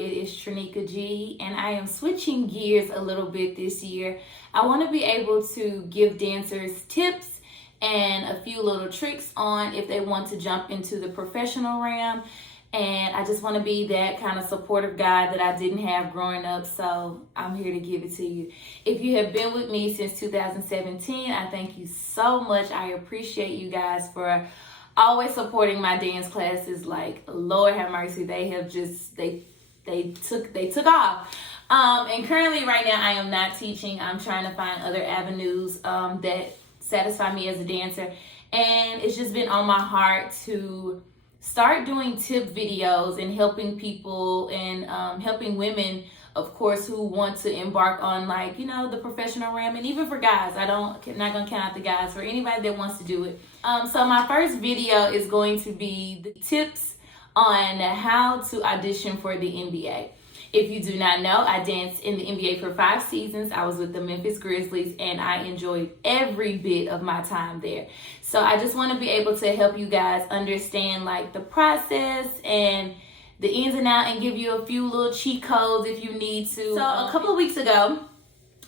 It is Trinica G, and I am switching gears a little bit this year. I want to be able to give dancers tips and a few little tricks on if they want to jump into the professional realm. And I just want to be that kind of supportive guy that I didn't have growing up, so I'm here to give it to you. If you have been with me since 2017, I thank you so much. I appreciate you guys for always supporting my dance classes. Like, Lord have mercy, they have just they took off. And currently right now I am not teaching. I'm trying to find other avenues that satisfy me as a dancer, and it's just been on my heart to start doing tip videos and helping people and helping women, of course, who want to embark on, like, you know, the professional realm, and even for guys. I'm not gonna count out the guys, for anybody that wants to do it. So my first video is going to be the tips on how to audition for the NBA. If you do not know, I danced in the NBA for 5 seasons. I was with the Memphis Grizzlies, and I enjoyed every bit of my time there. So I just want to be able to help you guys understand, like, the process and the ins and outs, and give you a few little cheat codes if you need to. So a couple of weeks ago,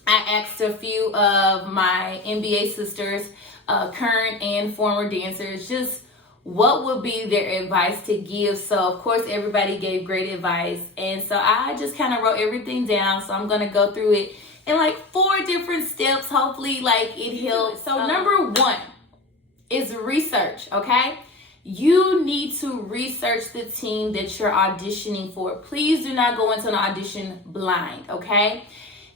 I asked a few of my NBA sisters, current and former dancers, just what would be their advice to give. So of course everybody gave great advice, and so I just kind of wrote everything down. So I'm going to go through it in like 4 different steps. Hopefully, like, it helps. So number 1 is research. Okay, you need to research the team that you're auditioning for. Please do not go into an audition blind. Okay,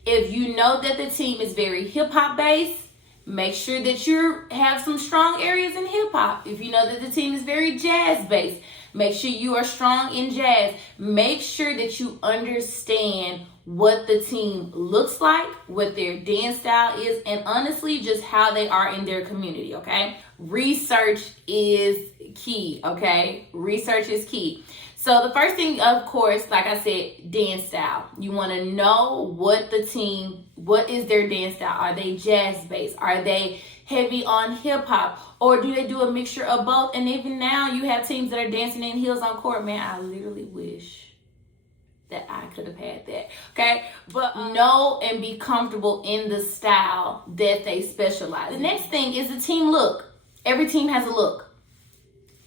if you know that the team is very hip-hop based, make sure that you have some strong areas in hip hop. If you know that the team is very jazz based, make sure you are strong in jazz. Make sure that you understand what the team looks like, what their dance style is, and honestly, just how they are in their community, okay? Research is key, okay? Research is key. So the first thing, of course, like I said, dance style. You want to know what is their dance style? Are they jazz based? Are they heavy on hip hop? Or do they do a mixture of both? And even now you have teams that are dancing in heels on court. Man, I literally wish that I could have had that. Okay, but know and be comfortable in the style that they specialize in. The next thing is the team look. Every team has a look.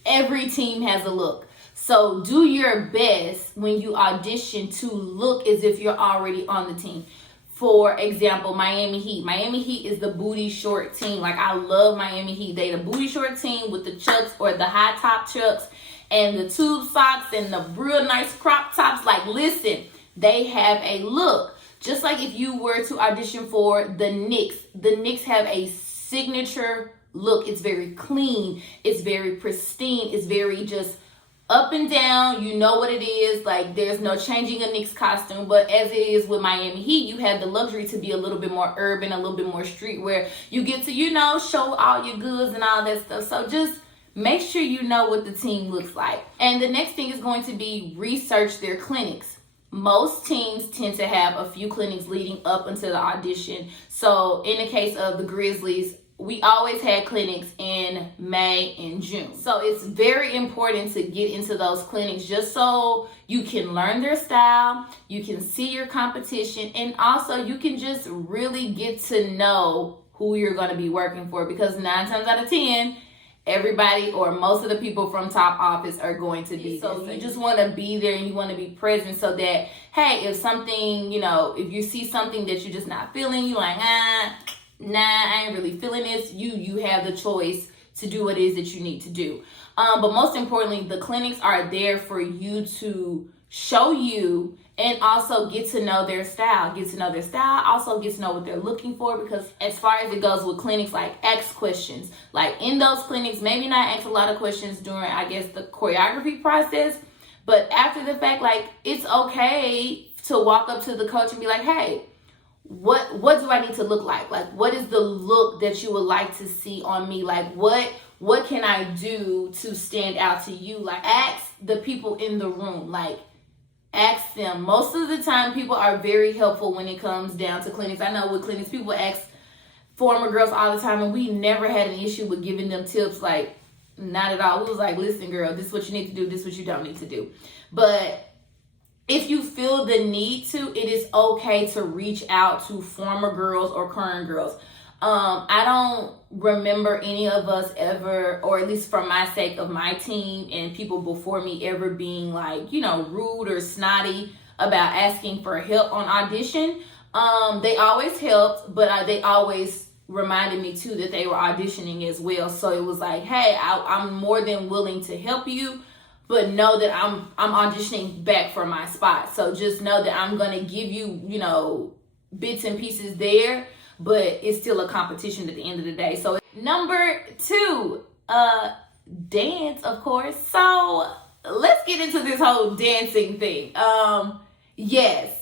Every team has a look. So do your best when you audition to look as if you're already on the team. For example, Miami Heat. Miami Heat is the booty short team. Like, I love Miami Heat. They the booty short team with the chucks, or the high top chucks, and the tube socks, and the real nice crop tops. Like, listen, they have a look. Just like if you were to audition for the Knicks have a signature look. It's very clean. It's very pristine. It's very just up and down. You know what it is. Like, there's no changing a Knicks costume. But as it is with Miami Heat, you have the luxury to be a little bit more urban, a little bit more street, where you get to, you know, show all your goods and all that stuff. So just make sure you know what the team looks like. And the next thing is going to be research their clinics. Most teams tend to have a few clinics leading up until the audition. So in the case of the Grizzlies, we always had clinics in May and June. So it's very important to get into those clinics just so you can learn their style, you can see your competition, and also you can just really get to know who you're going to be working for, because 9 times out of 10, everybody or most of the people from top office are going to be there. So you just want to be there and you want to be present, so that, hey, if something, you know, if you see something that you're just not feeling, you're like, nah, I ain't really feeling this. You have the choice to do what it is that you need to do. But most importantly, the clinics are there for you to show you and also get to know their style. Get to know their style, also get to know what they're looking for, because as far as it goes with clinics, like, ask questions. Like, in those clinics, maybe not ask a lot of questions during, I guess, the choreography process, but after the fact, like, it's okay to walk up to the coach and be like, hey, what do I need to look like? Like, what is the look that you would like to see on me? Like, what can I do to stand out to you? Like, ask the people in the room. Like, ask them. Most of the time, people are very helpful when it comes down to clinics. I know with clinics, people ask former girls all the time, and we never had an issue with giving them tips. Like, not at all. We was like, listen, girl, this is what you need to do. This is what you don't need to do. But if you feel the need to, it is okay to reach out to former girls or current girls. I don't remember any of us ever, or at least for my sake of my team and people before me, ever being like, rude or snotty about asking for help on audition. They always helped, but they always reminded me too that they were auditioning as well. So it was like, hey, I'm more than willing to help you, but know that I'm auditioning back for my spot. So just know that I'm gonna give you, bits and pieces there, but it's still a competition at the end of the day. So number 2, dance, of course. So let's get into this whole dancing thing. Yes,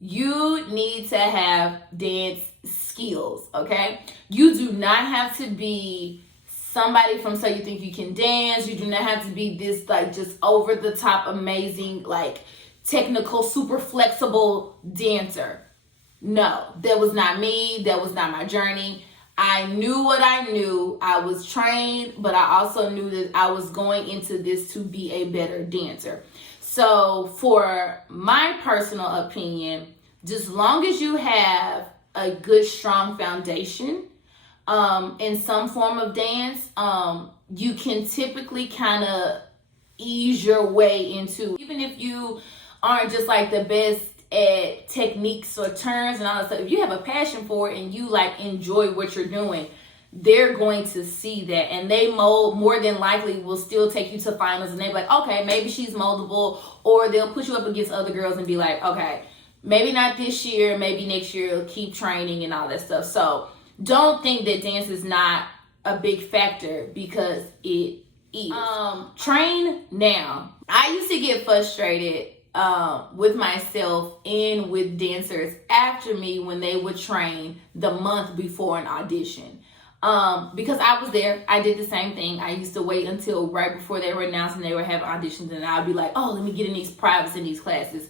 you need to have dance skills, okay? You do not have to be somebody from So You Think You Can Dance. You do not have to be this like just over the top amazing, like technical, super flexible dancer. No, that was not me. That was not my journey. I knew what I knew. I was trained, but I also knew that I was going into this to be a better dancer. So for my personal opinion, just long as you have a good, strong foundation in some form of dance, you can typically kind of ease your way into, even if you aren't just like the best at techniques or turns and all that stuff, if you have a passion for it and you like enjoy what you're doing, they're going to see that, and they more than likely will still take you to finals, and they're like, okay, maybe she's moldable, or they'll put you up against other girls and be like, okay, maybe not this year, maybe next year, keep training and all that stuff. So don't think that dance is not a big factor, because it is. Train now. I used to get frustrated with myself and with dancers after me when they would train the month before an audition. Because I was there, I did the same thing. I used to wait until right before they were announcing they were having auditions, and I'd be like, oh, let me get in these privates in these classes.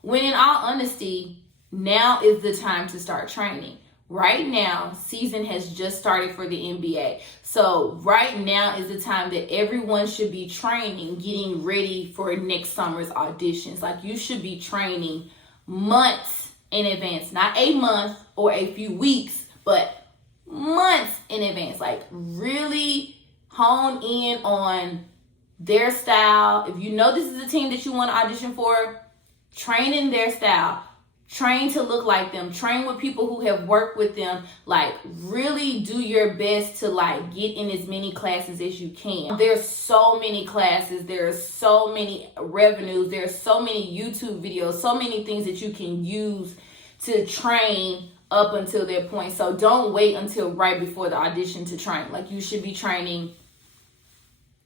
When in all honesty, now is the time to start training. Right now, season has just started for the NBA. So right now is the time that everyone should be training, getting ready for next summer's auditions. Like, you should be training months in advance, not a month or a few weeks, but months in advance. Like, really hone in on their style. If you know this is a team that you want to audition for, train in their style. Train to look like them. Train with people who have worked with them. Like, really do your best to like get in as many classes as you can. There's so many classes. There's so many revenues. There's so many YouTube videos. So many things that you can use to train up until that point. So don't wait until right before the audition to train. Like, you should be training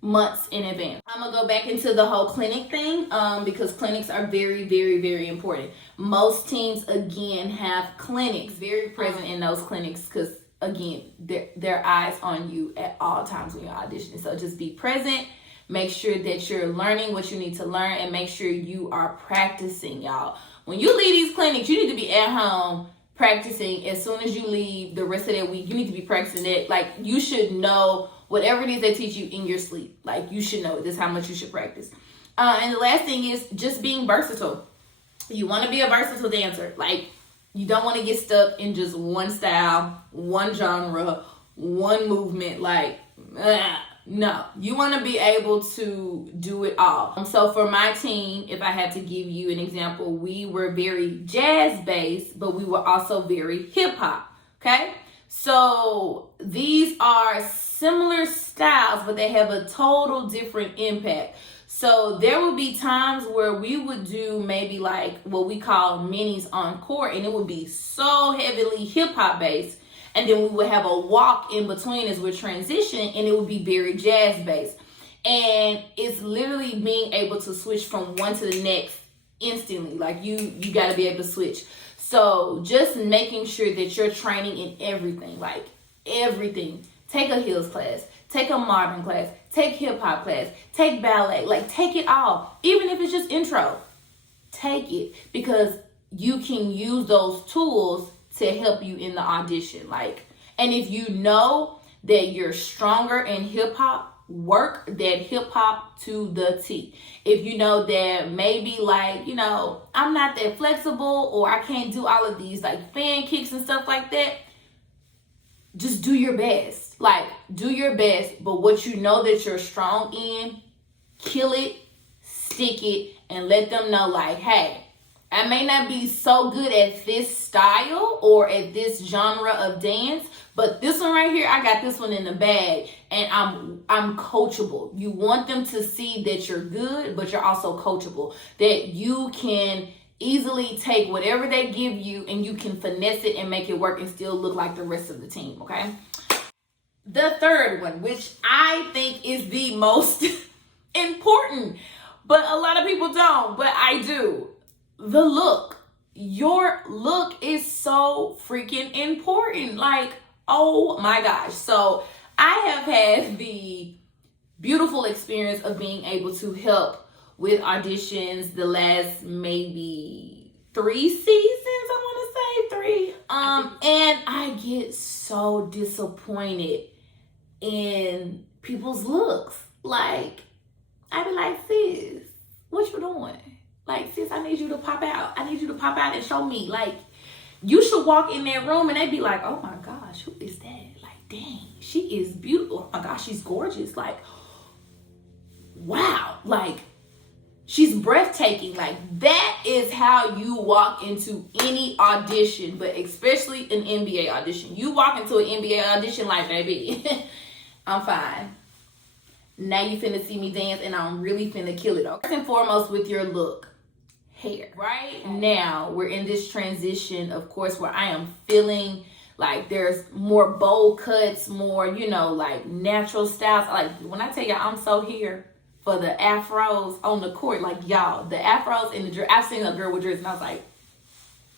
months in advance. I'm gonna go back into the whole clinic thing because clinics are very, very, very important. Most teams, again, have clinics, very present in those clinics, because again, their eyes on you at all times when you're auditioning. So just be present, make sure that you're learning what you need to learn, and make sure you are practicing, y'all. When you leave these clinics, you need to be at home practicing. As soon as you leave the rest of that week, you need to be practicing it. Like, you should know whatever it is they teach you in your sleep. Like, you should know this is how much you should practice. And the last thing is just being versatile. You want to be a versatile dancer. Like, you don't want to get stuck in just one style, one genre, one movement. Like, no. You want to be able to do it all. So for my team, if I had to give you an example, we were very jazz-based, but we were also very hip-hop, okay? So these are similar styles, but they have a total different impact. So there would be times where we would do maybe like what we call minis on court, and it would be so heavily hip-hop based. And then we would have a walk in between as we're transitioning, and it would be very jazz-based. And it's literally being able to switch from one to the next instantly. Like, you got to be able to switch. So just making sure that you're training in everything, like everything. Take a heels class, take a modern class, take hip-hop class, take ballet, like take it all. Even if it's just intro, take it, because you can use those tools to help you in the audition. Like, and if you know that you're stronger in hip-hop work that hip hop to the T. If you know that maybe like, you know, I'm not that flexible, or I can't do all of these like fan kicks and stuff like that, just do your best. Like, do your best, but what you know that you're strong in, kill it, stick it, and let them know like, hey, I may not be so good at this style or at this genre of dance, but this one right here, I got this one in the bag, and I'm coachable. You want them to see that you're good, but you're also coachable, that you can easily take whatever they give you and you can finesse it and make it work and still look like the rest of the team, okay? The third one, which I think is the most important, but a lot of people don't, but I do. The look. Your look is so freaking important. Like, oh my gosh. So I have had the beautiful experience of being able to help with auditions the last maybe 3 seasons, I want to say 3. And I get so disappointed in people's looks. Like, I be like, sis, what you doing? Like, sis, I need you to pop out. I need you to pop out and show me. Like, you should walk in that room and they'd be like, oh my gosh, who is that? Like, dang, she is beautiful. Oh my gosh, she's gorgeous. Like, wow. Like, she's breathtaking. Like, that is how you walk into any audition, but especially an NBA audition. You walk into an NBA audition like, baby, I'm fine. Now you finna see me dance and I'm really finna kill it. First and foremost with your look. Hair. Right now, we're in this transition, of course, where I am feeling like there's more bowl cuts, more, you know, like natural styles. Like, when I tell y'all, I'm so here for the afros on the court. Like, y'all, the afros in the dress. I've seen a girl with dress and I was like,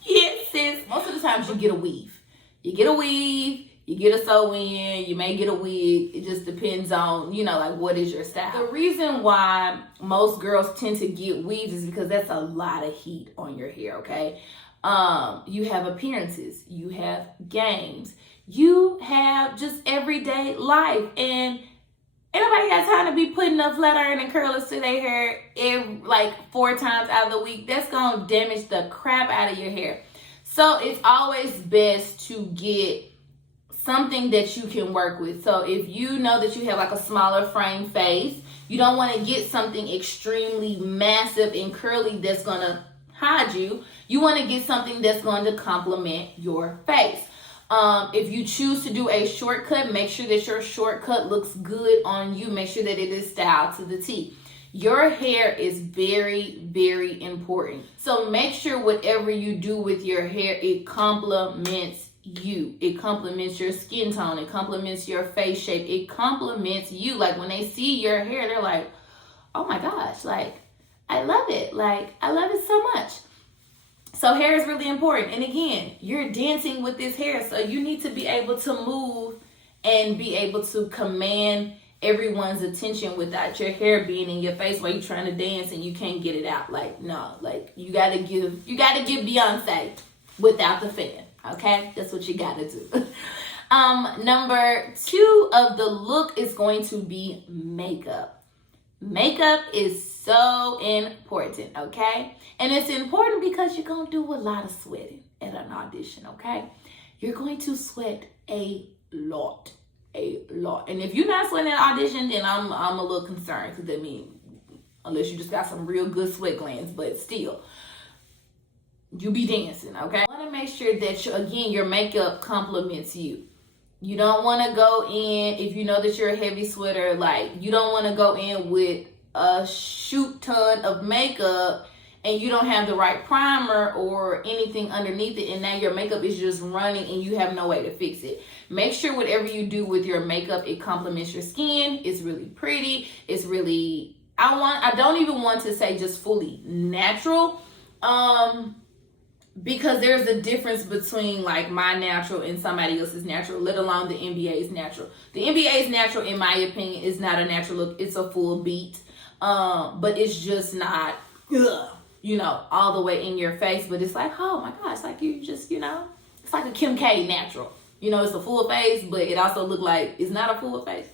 yes, sis. Most of the times you get a weave. You get a weave. You get a sew-in, you may get a wig. It just depends on, you know, like, what is your style. The reason why most girls tend to get weaves is because that's a lot of heat on your hair, okay? You have appearances. You have games. You have just everyday life. And ain't nobody got time to be putting up flat iron and curlers to their hair like 4 times out of the week. That's going to damage the crap out of your hair. So it's always best to get something that you can work with. So if you know that you have like a smaller frame face, you don't want to get something extremely massive and curly that's going to hide you. You want to get something that's going to complement your face. If you choose to do a shortcut, make sure that your shortcut looks good on you. Make sure that it is styled to the T. Your hair is very, very important. So make sure whatever you do with your hair, it complements you. It complements your skin tone. It complements your face shape. It complements you. Like, when they see your hair, they're like, oh my gosh, like, I love it. Like, I love it so much. So hair is really important. And again, you're dancing with this hair, so you need to be able to move and be able to command everyone's attention without your hair being in your face while you're trying to dance and you can't get it out. Like, no, like, you gotta give Beyonce without the fan. Okay, that's what you gotta do. Number 2 of the look is going to be makeup. Makeup is so important, okay? And it's important because you're gonna do a lot of sweating at an audition, okay? You're going to sweat a lot. And if you're not sweating at an audition, then I'm a little concerned, because I mean, unless you just got some real good sweat glands, but still, you be dancing, okay? You want to make sure that, your makeup complements you. You don't want to go in, if you know that you're a heavy sweater, like, you don't want to go in with a shoot ton of makeup and you don't have the right primer or anything underneath it, and now your makeup is just running and you have no way to fix it. Make sure whatever you do with your makeup, it complements your skin. It's really pretty. It's really, I don't even want to say just fully natural, because there's a difference between like my natural and somebody else's natural, let alone the NBA's natural. The NBA's natural, in my opinion, is not a natural look. It's a full beat, but it's just not, all the way in your face. But it's like, oh my gosh, like you just, it's like a Kim K natural. It's a full face, but it also look like it's not a full face.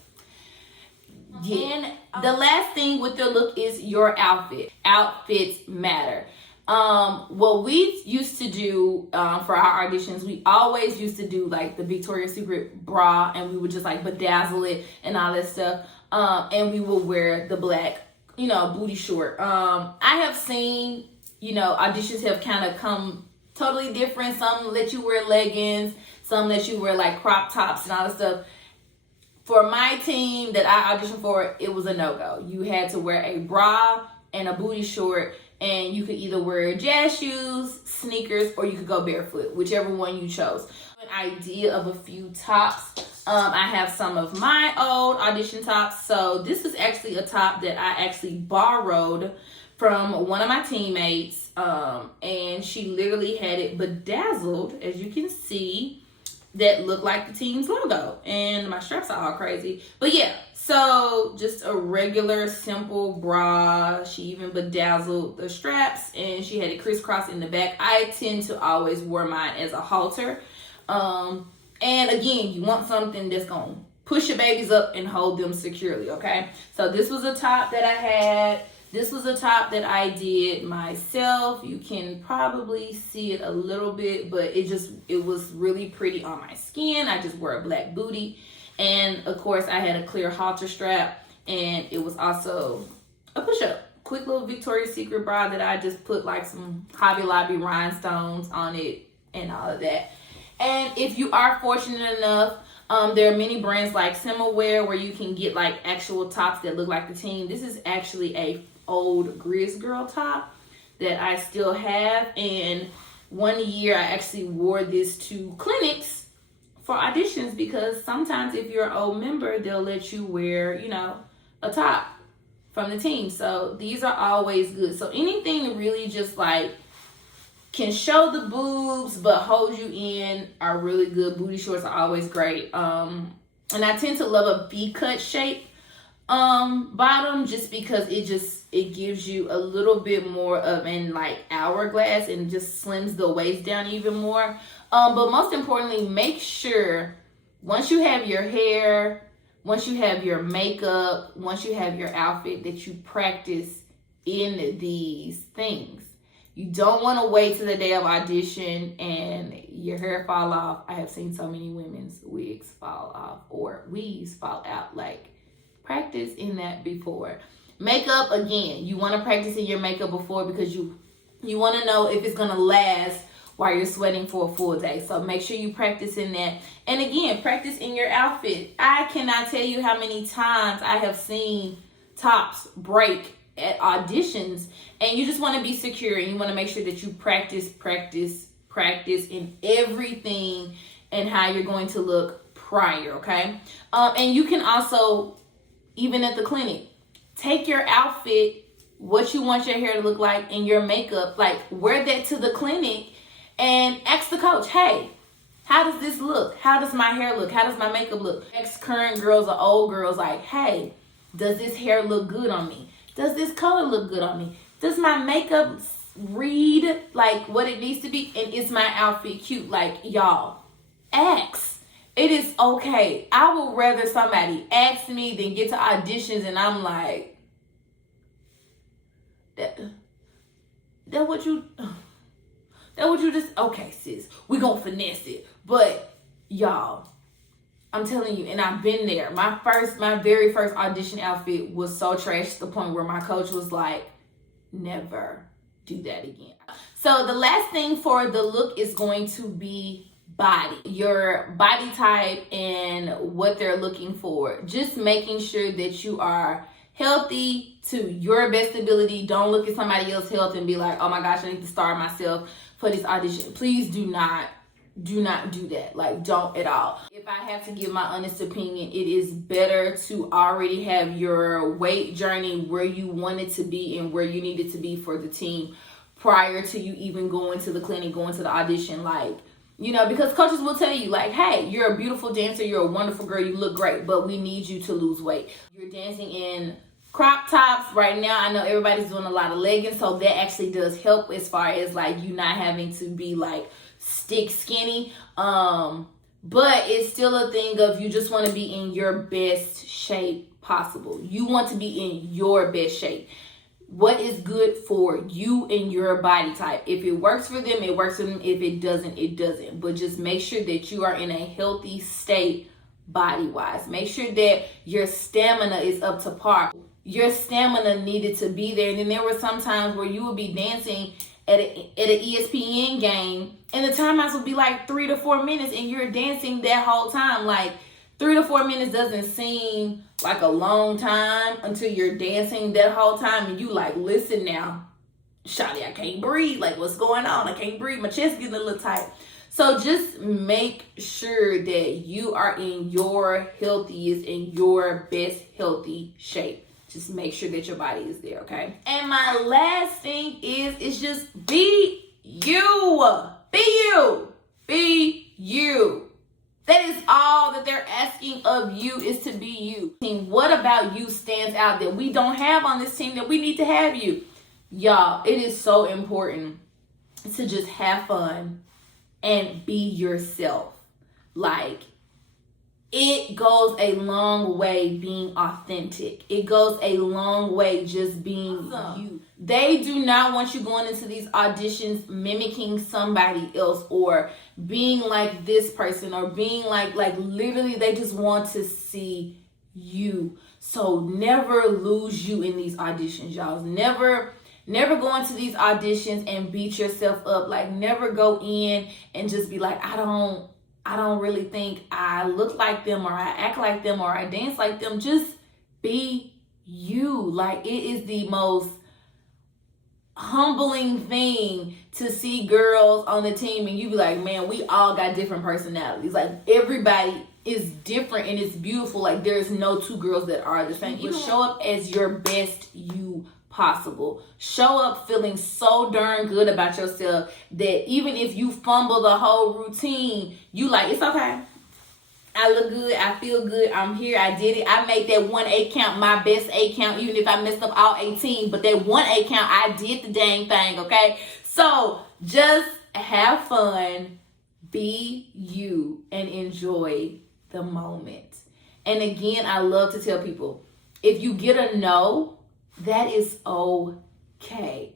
Yeah. And the last thing with the look is your outfit. Outfits matter. What we used to do for our auditions, we always used to do like the Victoria's Secret bra, and we would just like bedazzle it and all that stuff. And we would wear the black, booty short. I have seen, auditions have kind of come totally different. Some let you wear leggings, some let you wear like crop tops and all that stuff. For my team that I auditioned for, it was a no-go. You had to wear a bra and a booty short, and you could either wear jazz shoes, sneakers, or you could go barefoot, whichever one you chose. An idea of a few tops. I have some of my old audition tops. So this is actually a top that I actually borrowed from one of my teammates, and she literally had it bedazzled, as you can see, that look like the team's logo, and my straps are all crazy. But yeah, so just a regular simple bra. She even bedazzled the straps, and she had it crisscross in the back. I tend to always wear mine as a halter, and again, you want something that's gonna push your babies up and hold them securely. Okay, so this was a top that I had. This was a top that I did myself. You can probably see it a little bit, but it was really pretty on my skin. I just wore a black booty. And of course I had a clear halter strap, and it was also a push-up. Quick little Victoria's Secret bra that I just put like some Hobby Lobby rhinestones on it and all of that. And if you are fortunate enough, there are many brands like Similwear where you can get like actual tops that look like the team. This is actually a old Grizz Girl top that I still have, and one year I actually wore this to clinics for auditions, because sometimes if you're an old member, they'll let you wear, a top from the team. So these are always good. So anything really just like can show the boobs but hold you in are really good. Booty shorts are always great. And I tend to love a V-cut shape bottom, just because it gives you a little bit more of an like hourglass and just slims the waist down even more. But most importantly, make sure once you have your hair, once you have your makeup, once you have your outfit, that you practice in these things. You don't want to wait to the day of audition and your hair fall off. I have seen so many women's wigs fall off or weaves fall out. Like, practice in that before. Makeup, again, you want to practice in your makeup before, because you want to know if it's going to last while you're sweating for a full day. So make sure you practice in that. And again, practice in your outfit. I cannot tell you how many times I have seen tops break at auditions, and you just want to be secure, and you want to make sure that you practice in everything and how you're going to look prior, okay? And you can also, even at the clinic, take your outfit, what you want your hair to look like, and your makeup, like wear that to the clinic and ask the coach, hey, how does this look? How does my hair look? How does my makeup look? Ex-current girls or old girls, like, hey, does this hair look good on me? Does this color look good on me? Does my makeup read like what it needs to be? And is my outfit cute? Like, y'all, ask. It is okay. I would rather somebody ask me than get to auditions and I'm like, that what you just, okay, sis, we gonna finesse it. But y'all, I'm telling you, and I've been there. My very first audition outfit was so trash to the point where my coach was like, never do that again. So the last thing for the look is going to be body. Your body type and what they're looking for. Just making sure that you are healthy to your best ability. Don't look at somebody else's health and be like, oh my gosh, I need to starve myself for this audition. Please do not do that. Like, don't at all. If I have to give my honest opinion, it is better to already have your weight journey where you want it to be and where you need it to be for the team prior to you even going to the clinic, going to the audition. Like, because coaches will tell you, like, hey, you're a beautiful dancer, you're a wonderful girl, you look great, but we need you to lose weight. You're dancing in crop tops right now. I know everybody's doing a lot of leggings, so that actually does help as far as like you not having to be like stick skinny. But it's still a thing of you just want to be in your best shape possible. You want to be in your best shape. What is good for you and your body type. If it works for them, it works for them. If it doesn't, it doesn't. But just make sure that you are in a healthy state body-wise. Make sure that your stamina is up to par. Your stamina needed to be there. And then there were some times where you would be dancing at an ESPN game, and the timeouts would be like 3 to 4 minutes, and you're dancing that whole time. Like, 3 to 4 minutes doesn't seem like a long time until you're dancing that whole time, and you like, listen now, shawty, I can't breathe. Like, what's going on? I can't breathe. My chest getting a little tight. So just make sure that you are in your healthiest and your best healthy shape. Just make sure that your body is there, okay? And my last thing is just be you. Be you. Be you. That is all that they're asking of you, is to be you. What about you stands out that we don't have on this team that we need to have you? Y'all, it is so important to just have fun and be yourself. Like, it goes a long way being authentic. It goes a long way just being you. They do not want you going into these auditions mimicking somebody else or being like this person or being like literally they just want to see you. So never lose you in these auditions, y'all. Never go into these auditions and beat yourself up. Like, never go in and just be like, I don't really think I look like them or I act like them or I dance like them. Just be you. Like, it is the most humbling thing to see girls on the team and you be like, man, we all got different personalities. Like, everybody is different and it's beautiful. Like, there's no two girls that are the same. You show up as your best you possible. Show up feeling so darn good about yourself that even if you fumble the whole routine, you like, it's okay. I look good. I feel good. I'm here. I did it. I made that 1 8 count my best 8 count, even if I messed up all 18. But that 1 8 count, I did the dang thing, okay? So just have fun, be you, and enjoy the moment. And again, I love to tell people, if you get a no, that is okay.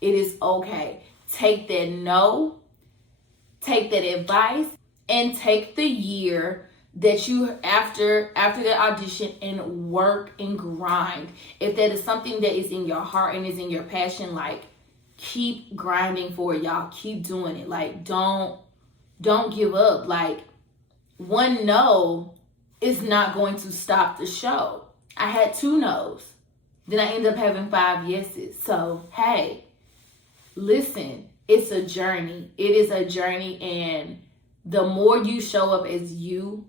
It is okay. Take that no, take that advice, and take the year that you after that audition and work and grind. If that is something that is in your heart and is in your passion, like, keep grinding for it, y'all. Keep doing it. Like, don't give up. Like, one no is not going to stop the show. I had 2 no's. Then I ended up having 5 yeses. So, hey, listen, it's a journey. It is a journey, and the more you show up as you,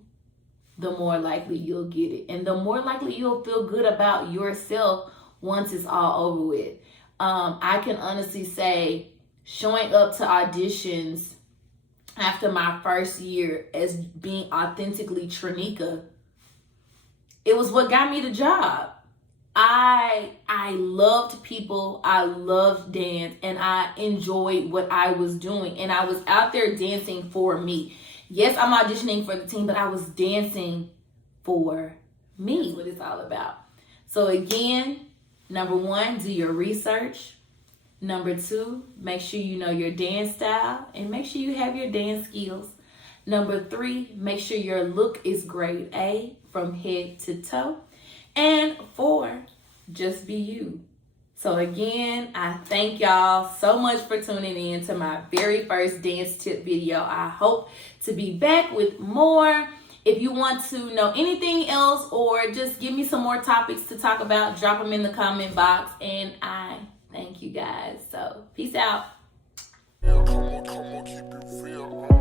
the more likely you'll get it. And the more likely you'll feel good about yourself once it's all over with. I can honestly say, showing up to auditions after my first year as being authentically Trinica, it was what got me the job. I loved people, I loved dance, and I enjoyed what I was doing. And I was out there dancing for me. Yes, I'm auditioning for the team, but I was dancing for me. That's what it's all about. So again, number 1, do your research. Number 2, make sure you know your dance style and make sure you have your dance skills. Number 3, make sure your look is grade A from head to toe. And 4, just be you. So again, I thank y'all so much for tuning in to my very first dance tip video. I hope to be back with more. If you want to know anything else or just give me some more topics to talk about, drop them in the comment box. And I thank you guys. So peace out. Come on, keep it real.